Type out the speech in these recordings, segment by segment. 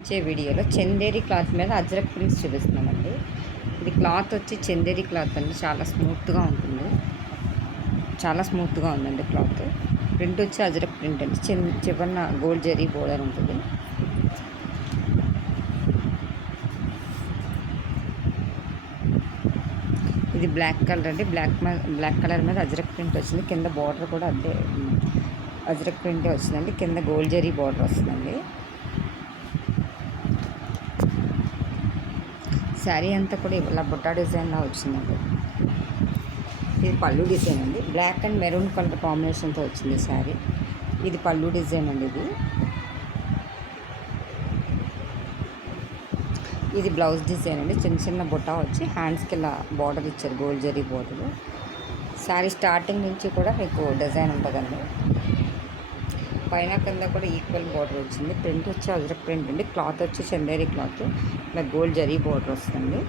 ఇచ్చే వీడియోలో చందేరి క్లాత్ మీద అజ్రక్ ప్రింట్స్ చూపిస్తున్నామండి. ఇది క్లాత్ వచ్చి చందేరి క్లాత్ అండి. చాలా స్మూత్గా ఉంటుంది. చాలా స్మూత్గా ఉందండి క్లాత్. ప్రింట్ వచ్చి అజ్రక్ ప్రింట్ అండి. చివరన గోల్డ్ జరీ బోర్డర్ ఉంటుంది. ఇది బ్లాక్ కలర్ అండి. బ్లాక్ కలర్ మీద అజ్రక్ ప్రింట్ వచ్చింది. కింద బోర్డర్ కూడా అదే అజ్రక్ ప్రింటే వచ్చిందండి. కింద గోల్డ్ జరీ బోర్డర్ వస్తుందండి. శారీ అంతా కూడా ఇలా బుట్టా డిజైన్లా వచ్చిందండి. ఇది పళ్ళు డిజైన్ అండి. బ్లాక్ అండ్ మెరూన్ కలర్ కాంబినేషన్తో వచ్చింది శారీ. ఇది పళ్ళు డిజైన్ అండి. ఇది బ్లౌజ్ డిజైన్ అండి. చిన్న చిన్న బుట్ట వచ్చి హ్యాండ్స్కి ఇలా బార్డర్ ఇచ్చారు, gold zari border. Sari starting నుంచి కూడా మీకు డిజైన్ ఉంటుందండి. పైన కింద కూడా ఈక్వల్ బార్డర్ వచ్చింది. ప్రింట్ వచ్చి అజ్రక్ ప్రింట్ అండి. క్లాత్ వచ్చి చందేరి క్లాత్, ఇలా గోల్డ్ జరీ బార్డర్ వస్తుంది.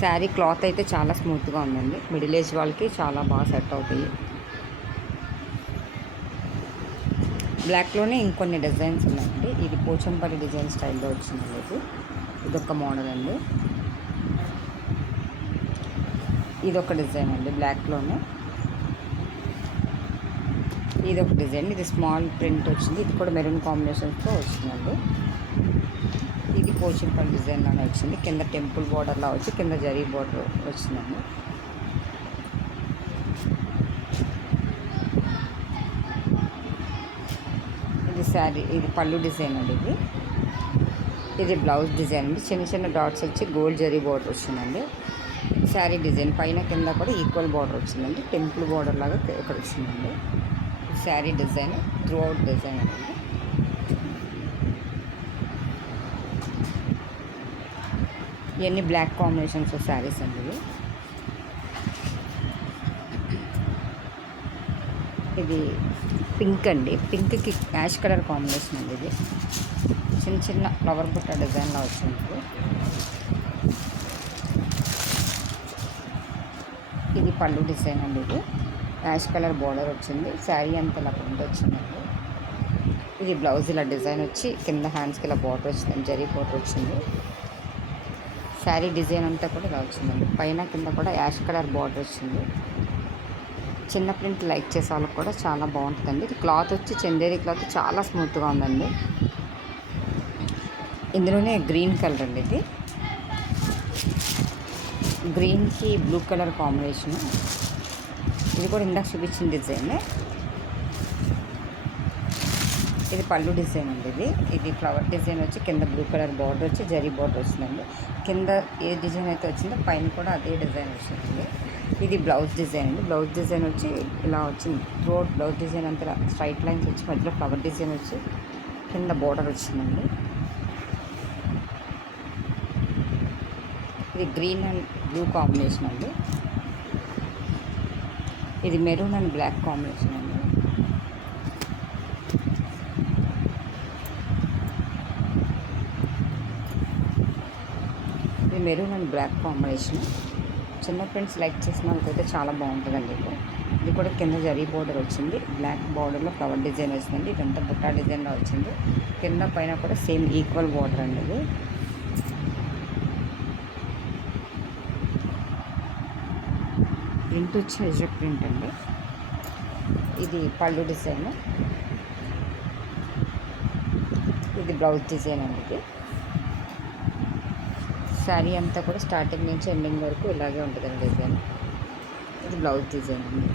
శారీ క్లాత్ అయితే చాలా స్మూత్గా ఉందండి. మిడిల్ ఏజ్ వాళ్ళకి చాలా బాగా సెట్ అవుతాయి. బ్లాక్లోనే ఇంకొన్ని డిజైన్స్ ఉన్నాయండి. ఇది పోచంపల్లి డిజైన్ స్టైల్లో వచ్చిందండి. ఇదొక మోడల్ అండి. ఇదొక డిజైన్ అండి బ్లాక్లోనే. ఇది ఒక డిజైన్. ఇది స్మాల్ ప్రింట్ వచ్చింది. ఇది కూడా మెరూన్ కాంబినేషన్తో వచ్చిందండి. ఇది పోచంపల్లి డిజైన్ లాగా వచ్చింది. కింద టెంపుల్ బార్డర్లా వచ్చి కింద జరీ బార్డర్ వచ్చిందండి. ఇది శారీ, ఇది పళ్ళు డిజైన్ అండి. ఇది బ్లౌజ్ డిజైన్ అండి. చిన్న చిన్న డాట్స్ వచ్చి గోల్డ్ జరీ బార్డర్ వచ్చిందండి. శారీ డిజైన్ పైన కింద కూడా ఈక్వల్ బార్డర్ వచ్చిందండి. టెంపుల్ బార్డర్ లాగా ఇక్కడ వచ్చిందండి. Sari design through out design అండి. ఇవన్నీ బ్లాక్ కాంబినేషన్స్ శారీస్ అండి. ఇది పింక్ అండి. పింక్కి యాష్ కలర్ కాంబినేషన్ అండి. ఇది చిన్న చిన్న ఫ్లవర్ బుట్ట డిజైన్లా వచ్చింది. ఇది పళ్ళు డిజైన్ అండి. ఇది యాష్ కలర్ బార్డర్ వచ్చింది. శారీ అంతా ఇలా ప్రింట్ వచ్చిందండి. ఇది బ్లౌజ్ ఇలా డిజైన్ వచ్చి కింద హ్యాండ్స్కి ఇలా బార్డర్ వచ్చిందండి, జరీ బార్డర్ వచ్చింది. శారీ డిజైన్ అంతా కూడా ఇలా వచ్చిందండి. పైన కింద కూడా యాష్ కలర్ బార్డర్ వచ్చింది. చిన్న ప్రింట్ లైక్ చేసే వాళ్ళకి కూడా చాలా బాగుంటుందండి. ఇది క్లాత్ వచ్చి చందేరి క్లాత్ చాలా స్మూత్గా ఉందండి. ఇందులోనే గ్రీన్ కలర్ అండి. ఇది గ్రీన్కి బ్లూ కలర్ కాంబినేషన్. ఇది కూడా ఇందాక చూపించిన డిజైన్. ఇది పళ్ళు డిజైన్ అండి. ఇది ఫ్లవర్ డిజైన్ వచ్చి కింద బ్లూ కలర్ బార్డర్ వచ్చి జరీ బార్డర్ వస్తుందండి. కింద ఏ డిజైన్ అయితే వచ్చిందో పైన కూడా అదే డిజైన్ వచ్చిందండి. ఇది బ్లౌజ్ డిజైన్ అండి. బ్లౌజ్ డిజైన్ వచ్చి ఇలా వచ్చింది. త్రోట్ బ్లౌజ్ డిజైన్ అంతా స్ట్రైట్ లైన్స్ వచ్చి మధ్యలో ఫ్లవర్ డిజైన్ వచ్చి కింద బార్డర్ వచ్చిందండి. ఇది గ్రీన్ అండ్ బ్లూ కాంబినేషన్ అండి. ఇది మెరూన్ అండ్ బ్లాక్ కాంబినేషన్ అండి. ఇది మెరూన్ అండ్ బ్లాక్ కాంబినేషన్. చిన్న ఫ్రెండ్స్ లైక్ చేసిన వాళ్ళకైతే చాలా బాగుంటుందండి. ఇది కూడా కింద జరీ బోర్డర్ వచ్చింది. బ్లాక్ బార్డర్లో ఫ్లవర్ డిజైన్ వచ్చిందండి. ఇదంతా బుట్టా డిజైన్లో వచ్చింది. కింద పైన కూడా సేమ్ ఈక్వల్ బార్డర్ అండి. ఇది ప్రింట్ వచ్చి అజ్రక్ ప్రింట్ అండి. ఇది పళ్ళు డిజైన్. ఇది బ్లౌజ్ డిజైన్ అండి. ఇది శారీ అంతా కూడా స్టార్టింగ్ నుంచి ఎండింగ్ వరకు ఇలాగే ఉంటుందండి డిజైన్. ఇది బ్లౌజ్ డిజైన్ అండి.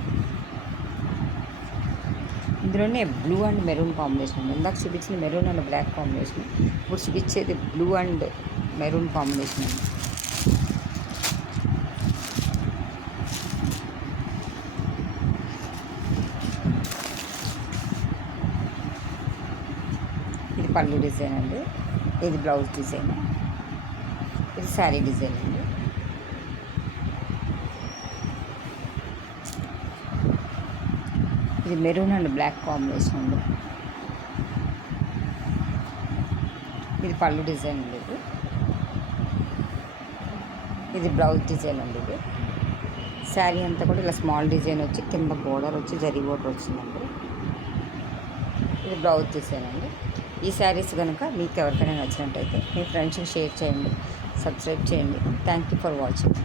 ఇందులోనే బ్లూ అండ్ మెరూన్ కాంబినేషన్ అండి. ఇందాక చూపించిన మెరూన్ అండ్ బ్లాక్ కాంబినేషన్. ఇప్పుడు చూపించేది బ్లూ అండ్ మెరూన్ కాంబినేషన్ అండి. ఇది పళ్ళు డిజైన్ అండి. ఇది బ్లౌజ్ డిజైన్. ఇది శారీ డిజైన్ అండి. ఇది మెరూన్ అండ్ బ్లాక్ కాంబినేషన్ అండి. ఇది పళ్ళు డిజైన్ అండి. ఇది బ్లౌజ్ డిజైన్ అండి. ఇది శారీ అంతా కూడా ఇలా స్మాల్ డిజైన్ వచ్చి కింద బోర్డర్ వచ్చి జరీ బోర్డర్ వచ్చిందండి. ఇది బ్లౌజ్ డిజైన్ అండి. ఈ శారీస్ కనుక మీకు ఎవరికైనా నచ్చినట్టయితే మీ ఫ్రెండ్స్కి షేర్ చేయండి, సబ్స్క్రైబ్ చేయండి. Thank you for watching.